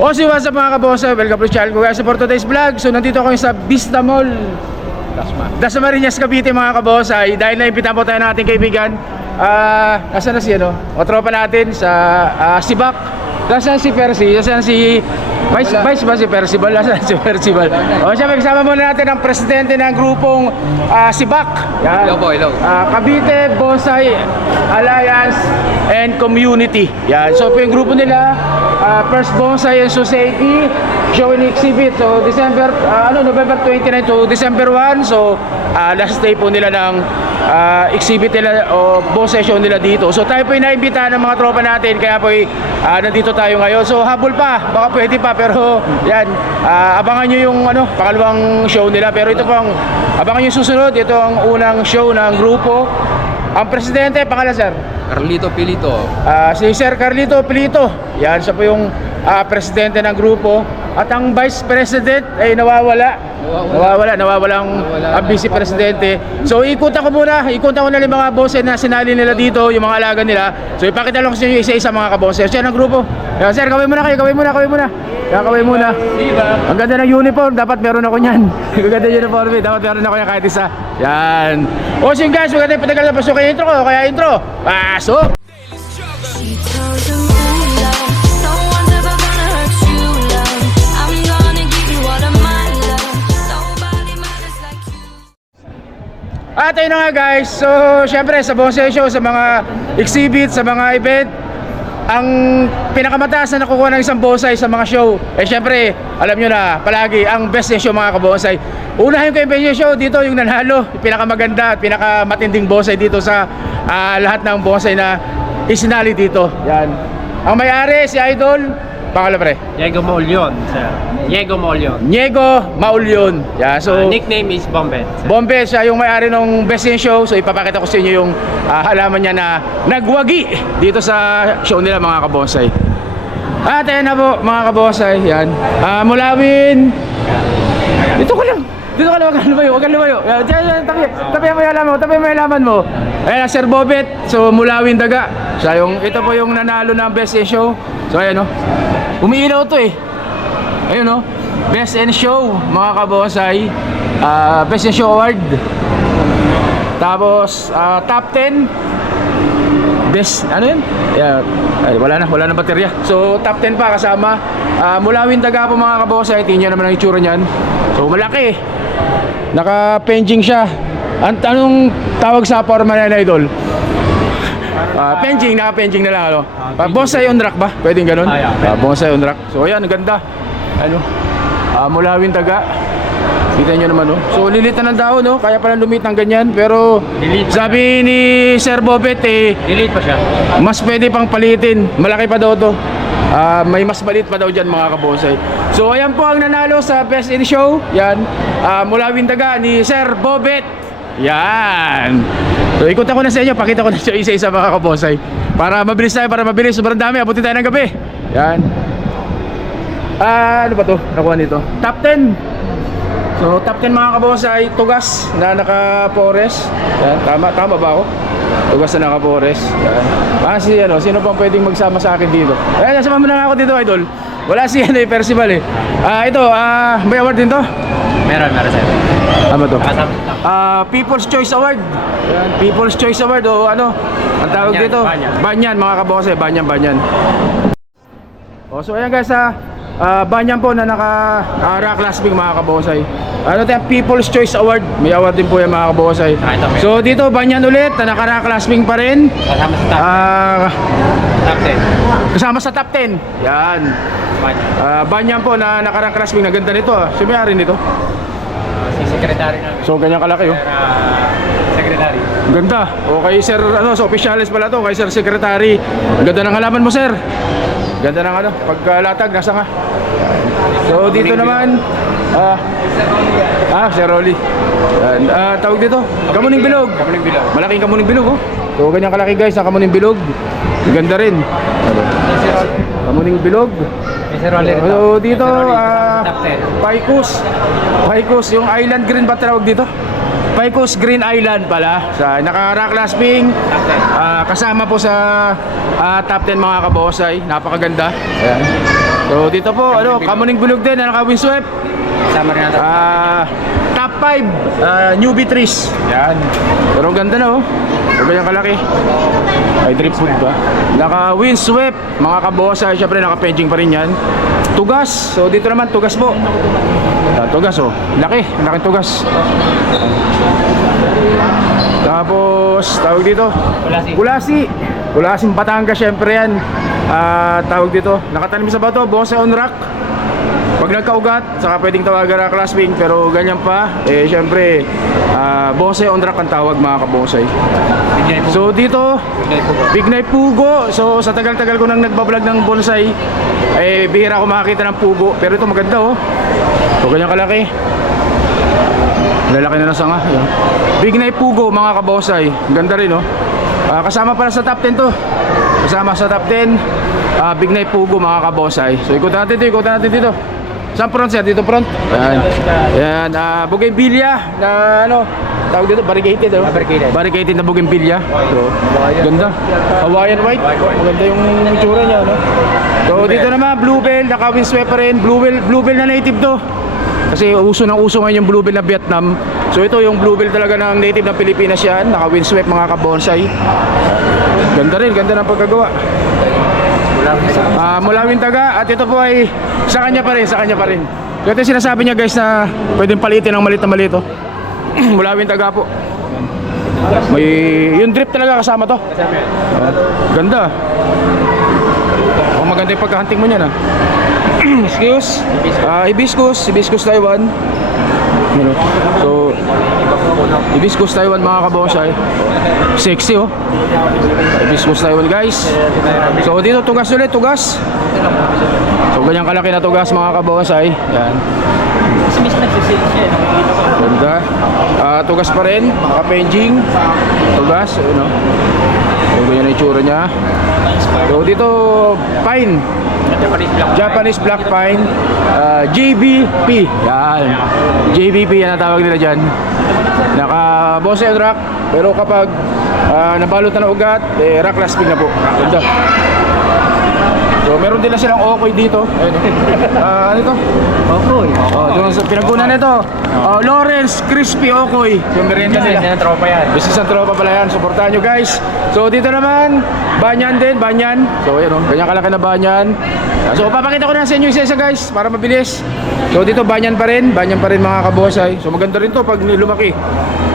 Osi, what's up mga kabosa? Welcome to channel ko guys for today's vlog. So nandito ako sa Vista Mall, Dasmariñas, Cavite mga kabosa. Dahil naimbitahan po tayo ng ating kaibigan. Nasaan na si ano? O tropa natin sa Sibak. Nasaan si Percy? Nasaan si Vice ba si Percival? Nasaan si Percival? O syempre kasama muna natin ang presidente ng grupong Sibak. Yan. Hello po, hello. Cavite Bonsai Alliance and Community. Yan. So po yung grupo nila, First Bonsai and Society show and exhibit. So December November 29 to December 1. So last day po nila ng exhibit nila o bonsai show nila dito. So tayo po yung naimbitahan ng mga tropa natin, kaya po nandito tayo ngayon. So habol pa, baka pwede pa, pero yan, abangan nyo yung pangalawang show nila. Pero ito pong abangan nyo yung susunod. Ito ang unang show ng grupo. Ang presidente, pangalan sir? Carlito Pilito. Si Sir Carlito Pilito. Yan, siya po yung presidente ng grupo. At ang vice president ay nawawala ang vice presidente. So ikutan ko na yung mga boses na sinali nila dito, yung mga alaga nila. So ipakita lang sa inyo isa-isa mga kaboses. Yan ang grupo. Yan, sir, kaway muna. Yan, kaway muna. Ang ganda ng uniform, dapat meron ako niyan. Ang ganda ng uniform, dapat meron ako yan kahit isa. Yan. O sige guys, maganda yung patagal na pasok kaya intro ko. Kaya intro, pasok! At ayun na nga guys, so syempre sa bonsai show, sa mga exhibit, sa mga event, ang pinakamataas na nakukuha ng isang bonsai sa mga show, syempre alam nyo na, palagi ang best show mga kabonsai. Unahin ko yung best show dito, yung nanalo, yung pinakamaganda at pinakamatinding bonsai dito sa lahat ng bonsai na isinali dito. Yan. Ang may-ari si Idol, pangalan pre? Diego Maulyon, sir. Diego Maulyon. Yeah, so nickname is Bombet. Bombet, siya yung may-ari ng Best in Show. So ipapakita ko sa inyo yung halaman niya na nagwagi dito sa show nila mga kabonsai. At ayan na po mga kabonsai. Yan. Mulawin. Dito ka lang, wag kang lumayo. Tabi mo yung halaman mo. Ayan, Sir Bobet. So Mulawin Daga. Ito po yung nanalo ng Best in Show. So ayan o. Umiilaw to eh. Ayun o. Best in Show mga kabonsai. Best in Show Award. Tapos top 10. Best yun? Yeah. Ay, wala na baterya. So top 10 pa kasama Mulawin Daga po mga kabonsai. Tingnan naman ang itsura niyan. So malaki. Naka-penjing siya. Anong tawag sa forma na Idol? Penjing, naka-penjing na lang bonsai on rack ba? Pwedeng ganun? Bonsai on rack. So ayan, ang ganda. Mulawin Daga. Kita nyo naman So lilit na ng dahon kaya pala lumit ng ganyan. Pero sabi ni Sir Bobet Delete pa siya. mas pwede pang palitin. Malaki pa daw to. May mas malit pa daw dyan mga kabonsai. So ayan po ang nanalo sa Best in Show. Yan, Mulawin Daga ni Sir Bobet. Yan. So ikutan ko na sa inyo, pakita ko na sa isa-isa mga kabonsai. Para mabilis, sobrang dami, abutin tayo ng gabi. Yan. Ano ba to? Nakuha nito. Top 10. So top 10 mga kabonsai, tugas na naka-forest. Yan, tama ba ako? Tugas na naka-forest. Yan. Sino pang pwedeng magsama sa akin dito? Ayan, nasama mo na ako dito, Idol. Wala si Percival ito, may award din to? Meron sir. Ano to? People's Choice Award. Yan, People's Choice Award o ang tawag dito? Banyan mga kabonsai, banyan. So ayan guys, banyan po na naka-rock clasping mga kabonsai. People's Choice Award. May award din po yan mga kabonsai. So dito banyan ulit na naka-rock clasping pa rin. Kasama sa top 10. Yan. Banyan po na naka-rock clasping. Naganda nito Si may-ari nito. Si secretary na. So ganyan kalaki Secretary. Ganda. O kay Sir so officialis pala to, kay Sir Secretary. Ganda ng halaman mo, Sir. Ganda ng pagkalatag nasa nga. So dito naman Sir Rolly. Tawag dito, Kamuning Bilog. Malaking Kamuning Bilog So ganyan kalaki guys ang Kamuning Bilog. Ganda rin. Kamuning Bilog. So dito Paikus, yung island green ba tawag dito? Picos Green Island pala. Sa naka-rock clasping. Kasama po sa top 10 mga kabosay. Napakaganda. Ayan. So dito po, Kamuning Bulog din na naka-windswept. Kasama rin natin. Top 5 newbie trees. Yan. Pero ang ganda na Huwag kanyang kalaki. Ay, drip food ba? Naka-windswept mga kabosay. Siyempre naka-penching pa rin yan. Tugas. So dito naman tugas po. Tugas laki. Laking tugas. Tapos tawag dito Kulasing Batangas, syempre yan. Tawag dito, nakatanim sa bato, bonsai on rock. Pag nagkaugat, saka pwedeng tawagan na clasping. Pero ganyan pa, syempre bonsai on rock ang tawag mga kabonsai. So dito, Bignay Pugo. So sa tagal-tagal ko nang nagbablog ng bonsai, bihira ako makakita ng pugo. Pero ito maganda So ganyan kalaki. Lalaki na ng sanga. Bignay Pugo mga kabonsai. Ganda rin kasama pala sa top 10 to. Kasama sa top 10 Bignay Pugo mga kabonsai. So ikutan natin dito. Saan front siya? Dito front. Yan. Bougainvillea na tawag dito, barricaded Barricaded na bougainvillea. So, ganda. Hawaiian white. Maganda yung itsura niya So dito naman bluebell, naka-windswept pa rin. Bluebell na native to. Kasi uso ngayon yung bluebell na Vietnam. So ito yung bluebell talaga ng native ng Pilipinas yan. Naka-windswept mga kabonsai. Ganda ng pagkagawa. Mulawin Taga. At ito po ay sa kanya pa rin. So ito yung sinasabi niya guys na pwedeng palitin ng malit na malito. Mulawin Taga po. May yung drip talaga kasama to. Ganda. Maganda yung pagka-hunting mo niyan Hibiscus Taiwan. So Hibiscus Taiwan mga kabonsai. Sexy Hibiscus Taiwan guys. So dito tugas. So ganyan kalaki na tugas mga kabonsai. Yan. Ganda. Tugas pa rin, naka-penching. Tugas, So ganyan ang itsura niya. So dito pine. Japanese Black Pine. JBP. Yan. JBP yan ang tawag nila dyan. Naka-bonsai rock. Pero kapag nabalot na ng ugat, rock clasping na po. Ganda. So meron din na silang okoy dito. Ano ito? Okoy. Doon sa pinagkunan nito. Lawrence Crispy Okoy. Yung merienda nila. Yan ang tropa yan. Business ng tropa pala yan. Supportahan nyo guys. So dito naman, banyan. So yun ganyan kalaki na banyan. So papakita ko na sa inyo isa guys para mabilis. So dito banyan pa rin mga kabonsai. So maganda rin to pag lumaki.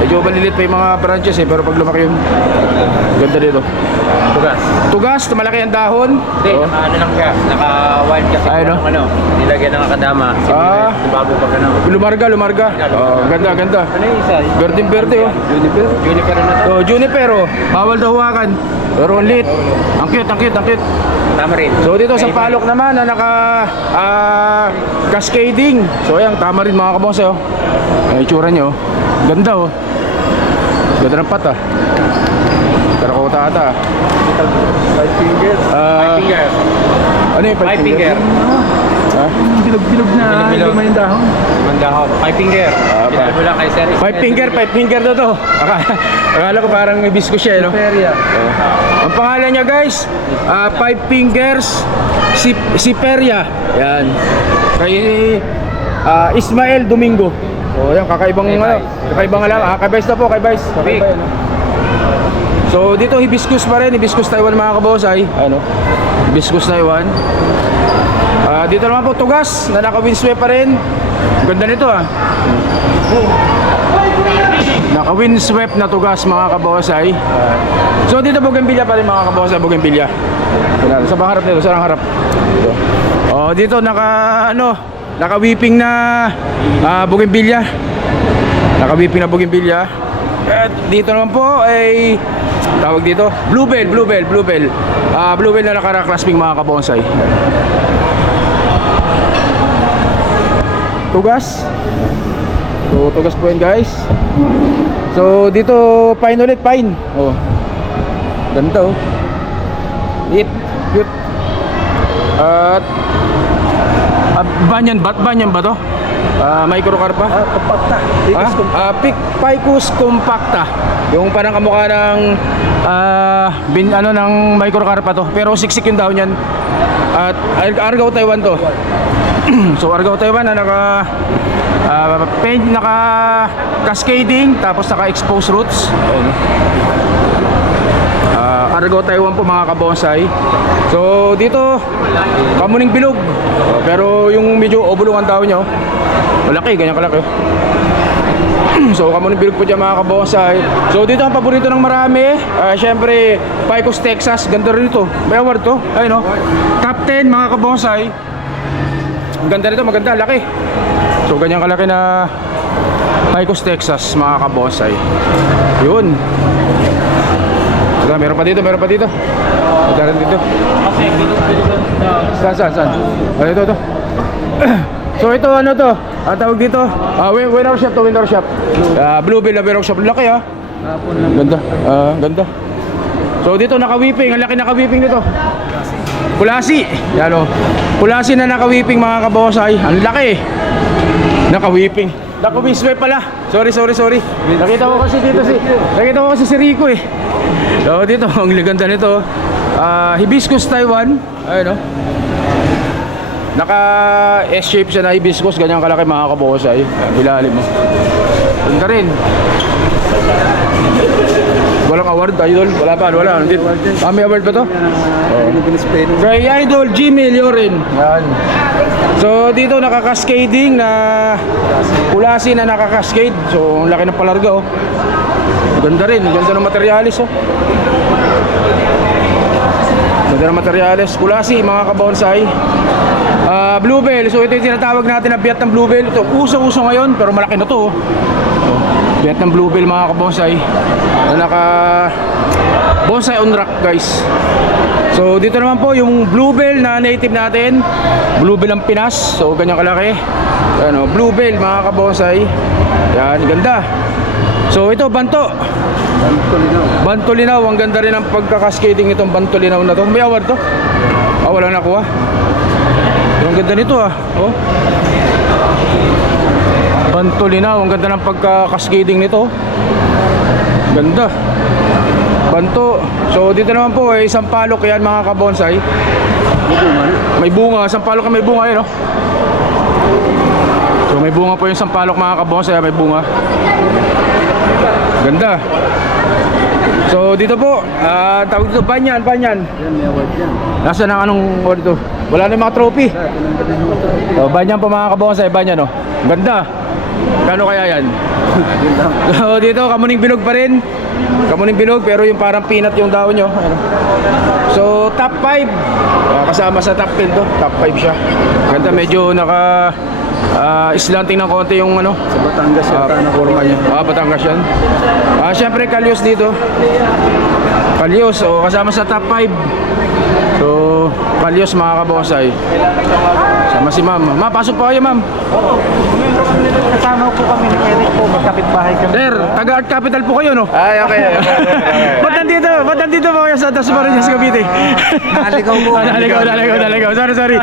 Medyo malilit pa yung mga branches pero pag lumaki yun, ganda dito. Tugas, malaki ang dahon. Hindi, ano lang siya, naka-wild kasi nilagyan ng akadama. Bago pa Lumarga. Ganda. Ano yung isa? Berde Juniper na to. So Juniper bawal daw hawakan. Pero ang lit. Ang cute. Tama rin. So dito sa palok naman na naka cascading. So ayan, tama rin mga kabonsai Ay itsura niyo. Ganda Ganda ng pata. Terakota ata. 5 fingers. Ano yung 5 finger? Bilog na lima yung dahon. 5 finger. Wala kay sir. 5 finger to. Akala ko parang may biscuit siya, Feria. Ang pangalan niya guys, 5 fingers si Peria. Yan. Kay Ismael Domingo. Yan, kakaibang alam. Kay Vice na po, kay Vice. So dito hibiscus pa rin, hibiscus Taiwan mga kabonsai. Hibiscus Taiwan. Dito naman po tugas na naka-windswept pa rin. Ganda nito Naka-windswept na tugas mga kabonsai. So dito bougainvillea pa rin mga kabonsai, bougainvillea. Sa harap nito, sa harap. Dito naka-whipping na bougainvillea. Naka-whipping na bougainvillea. At dito naman po ay tawag dito bluebell. Bluebell na naka-clasping mga kabonsai. Tugas. So tugas po yan guys. So dito pine ulit, pine. Ganda cute. At banyan ba to? Microcarpa. Kapakta. Ficus compacta. Yung parang kamukha ng ng Microcarpa to. Pero siksik yung daw niyan. At Argao Taiwan to. So Argao Taiwan na paint, naka cascading, tapos naka exposed roots. Ayun. Argao Taiwan po mga kabonsai. So dito kamuning bilog. Pero yung medyo obulong ang tao nyo, malaki, ganyan kalaki. So kamuning bilog po dyan mga kabonsai. So dito ang paborito ng marami, syempre Picos Texas. Ganda rin ito, may award to. Ayun, no? Top 10 mga kabonsai. Ang ganda nito, maganda, laki. So ganyan kalaki na Picos Texas mga kabonsai. Yun. Meron pa dito, meron pa dito. Meron dito. Saan? Ito. So ito, ano to? Ang tawag dito? Winner shop to, winner shop. Bluebell na winner shop. Laki ah. Ganda. Ganda. So dito naka-whipping, ang laki naka-whipping nito. Kulasi. Yan o. Kulasi na naka-whipping mga kabosay. Ang laki. Naka-whipping. Naka-whipping pala. Sorry. Nakita ko kasi si Rico eh. So dito, ang ganda nito. Hibiscus Taiwan. Ayun o. Naka S-shape siya na hibiscus. Ganyan kalaki mga kabosay. Ilalim mo. Ganda rin. Walang award, idol? Wala pa, wala. May award pa to? Kay Idol Jimmy Llorin. Yan. So dito naka-cascading na kulasi na naka-cascade. So ang laki ng palarga oh. Ganda rin, ganda ng materialis oh. Ganda ng materialis. Kulasi mga kabonsai. Bluebell. So ito yung tinatawag natin na Vietnam Bluebell. Ito uso-uso ngayon pero malaki na to oh. Vietnam Bluebell mga kabonsai na naka bonsai on rack guys. So dito naman po yung Bluebell na native natin, Bluebell ang Pinas. So ganyan kalaki. Ano, Bluebell mga kabonsai. Yan, ganda. So ito Banto Linaw. Ang ganda rin ang pagka-cascading itong Banto Linaw na to. May award to? Walang nakuha. Ang ganda nito ah. Oh. Banto Linaw, ang ganda ng pagka-cascading nito. Ganda. Banto. So dito naman po ay isang palok yan mga kabonsai. May bunga, isang palok may bunga yan, no? So may bunga po yung isang palok mga kabonsai, may bunga. Ganda. So dito po, tawag dito banyan. Yan, may award yan. Nasaan ang anong award dito? Wala na yung mga trophy. So banyan po mga kabonsai, banyan, no? Ganda. Kano kaya yan? So dito kamuning bilog pa rin. Kamuning bilog pero yung parang peanut yung daw nyo. So top 5 kasama sa top 10 to. Top 5 siya. Ganda, medyo naka islanting ng konti yung ano. Sa Batangas yata na forma niya. Batangas yan. Syempre Kalyos dito. Kalyos, so kasama sa top 5. So Kalyos mga kabosay. Sama si ma'am. Ma'am, pasok po kayo ma'am. Kasama po kami ni Eric po, magkapit-bahay kami. Sir, taga Art Capital po kayo, no? Ay, okay. Ba't nandito po kayo sa Dasmariñas, Cavite? Naligaw po. Naligaw. Sorry.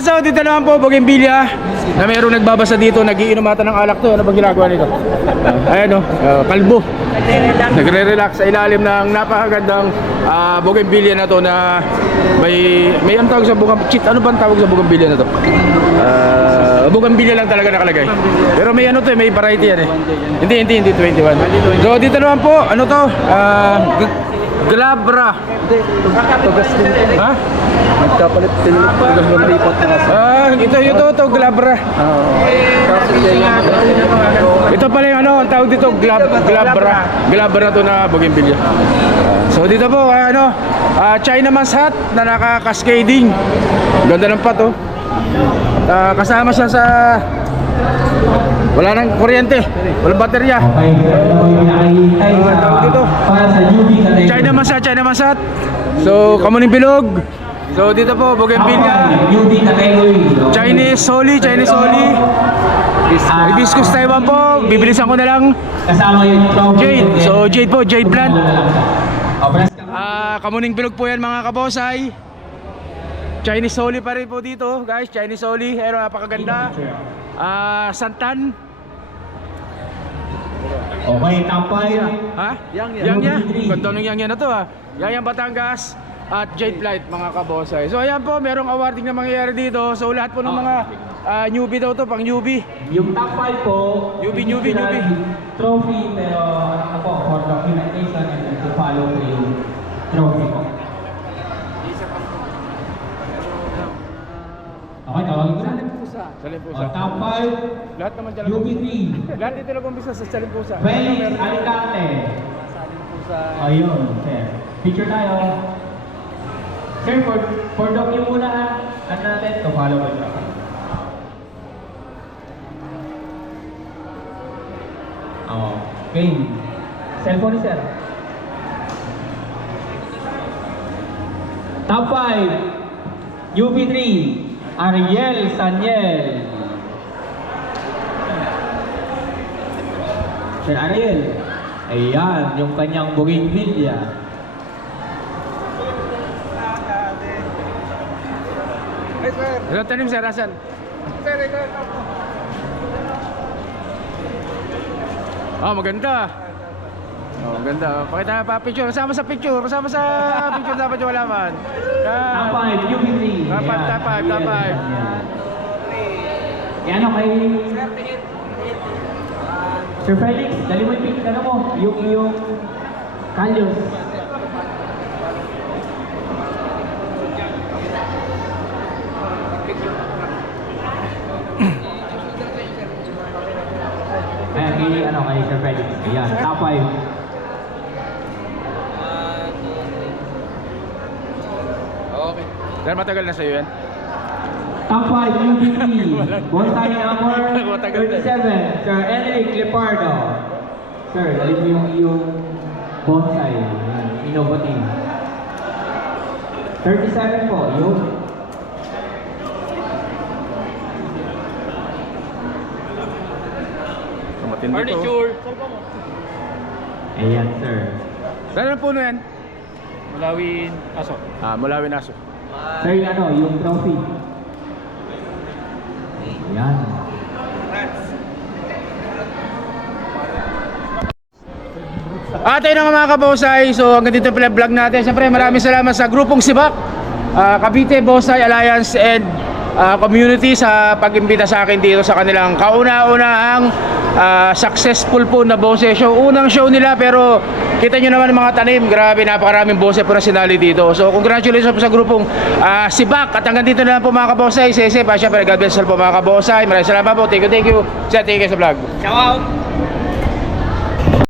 So dito naman po, Bougainvillea, na mayroong nagbabasa dito, nagiinom ata ng alak to. Ano bang ginagawa nito? Ayan, no? Kalbo. Nagre-relax sa ilalim ng napakagandang Bougainvillea na to na may ang tawag sa Bougainvillea. Ano bang tawag sa Bougainvillea na to? Bougainvillea lang talaga nakalagay. Pero may ano to, may variety yan eh. Hindi 21. So dito naman po, ano to? Glabra. Tugas din. Ha? Nagkapalit tinulog po. Lumalipat na kasi. Ito Glabra. Ito pala yung ano, ang tawag dito Glabra. Glabra to na Bougainvillea. So dito po, China Mashat na naka-cascading. Ganda ng pato. Kasama siya sa wala nang kuryente, walang baterya. Tawag dito China Mashat. So kamuning bilog. So dito po Bougainvillea, Chinese Soli. Hibiscus Taiwan po. Bibilisan ko na lang. Jade. So Jade po, Jade plant. Kamuning bilog po yan mga kabosay. Chinese Soli pa rin po dito guys, Chinese Soli. Pero napakaganda. Santan. Okay, top 5. Ha? Yang Ganda ng Yang na to ha. Yang Batangas at Jade Flight mga kabosay. So ayan po, merong awarding na mangyayari dito. So lahat po ng mga newbie daw to, pang newbie. Yung top 5 po, Newbie. trophy, pero ano po, for documentation and to follow po yung trophy po. Okay, tawagin ko na. Salimpusa. Top 5, Lahat naman dyan. UB3, Lahat dito nag-umpisa sa Salimpusa. Felix Alicante. Ayun, sir. Picture tayo. Sir, for docu muna ha. Ano natin? To follow po yung trophy. Okay. Cellphone ni sir. Top 5. UP3. Ariel Saniel. Sir Ariel. Ayan, yung kanyang bougainvillea. Hello, tanim sir, asan? Oh, maganda. Oh, maganda. Pakita pa picture. Kasama sa picture dapat yung alaman. Top 5. UP3. Top 5. Yan o kay... Sir Felix, dali mo yung picture mo. Yung kalyos. Ayan, kay Sir Felix. Ayan, top 5. Okay. Dahil matagal na sa'yo yan. Top 5, UP3. Bonsai number Matagal na. 37, Sir Enric Lepardo. Sir, dali mo yung iyong bonsai. Ayan, innovative. 37 po, yung... Matindi to. Ayan, sir. Saan ang puno yan? Mulawin aso. Mulawin Aso. Sir, yung ano, yung trophy. Ayan. At ayun na nga mga kabosay, so hanggang dito pala vlog natin. Siyempre maraming salamat sa grupong Sibak, Cavite Bonsai Alliance and community sa pag-imbita sa akin dito sa kanilang kauna-unahang successful po na bonsai show. Unang show nila pero kita nyo naman ang mga tanim. Grabe, napakaraming bonsai po na sinali dito. So congratulations po sa grupong Sibak. At hanggang dito na lang po mga kabosay. Siyempre God bless po mga kabosay. Maraming salamat po. Thank you. Thank you sa vlog. Ciao!